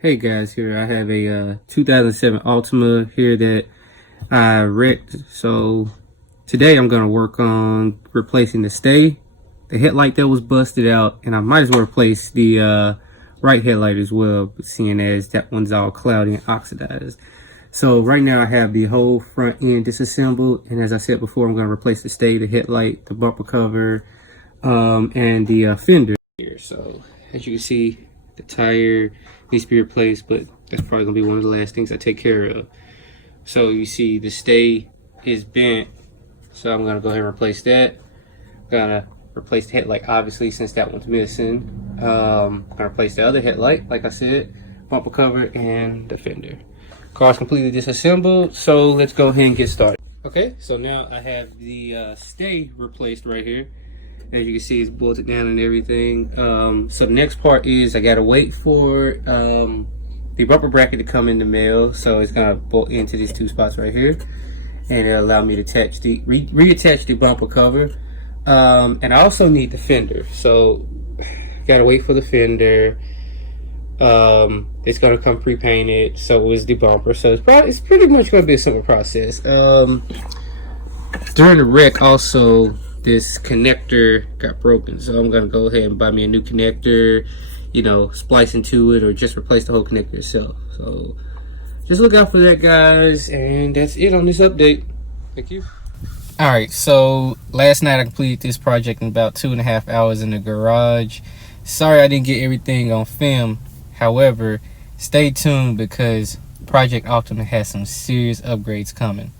Hey guys, here I have a 2007 Altima here that I wrecked. So today I'm going to work on replacing the stay, the headlight that was busted out, and I might as well replace the right headlight as well, seeing as that one's all cloudy and oxidized. So right now I have the whole front end disassembled, and as I said before, I'm going to replace the stay, the headlight, the bumper cover, and the fender here. So as you can see, the tire needs to be replaced, but that's probably gonna be one of the last things I take care of. So you see the stay is bent, so I'm gonna go ahead and replace that. Gonna replace the headlight, obviously, since that one's missing. Gonna replace the other headlight, like I said, bumper cover, and the fender. Car's completely disassembled, so let's go ahead and get started. Okay, so now I have the stay replaced right here. As you can see, it's bolted down and everything. So the next part is I gotta wait for the bumper bracket to come in the mail. So it's gonna bolt into these two spots right here, and it'll allow me to attach the reattach the bumper cover. And I also need the fender. So gotta wait for the fender. It's gonna come pre-painted. So is the bumper. So it's pretty much gonna be a simple process. During the wreck, also, this connector got broken, so I'm gonna go ahead and buy me a new connector, you know, splice into it, or just replace the whole connector itself. So just look out for that, guys, and that's it on this update. Thank you. All right, so last night I completed this project in about 2.5 hours in the garage. Sorry I didn't get everything on film. However, stay tuned because Project Altima has some serious upgrades coming.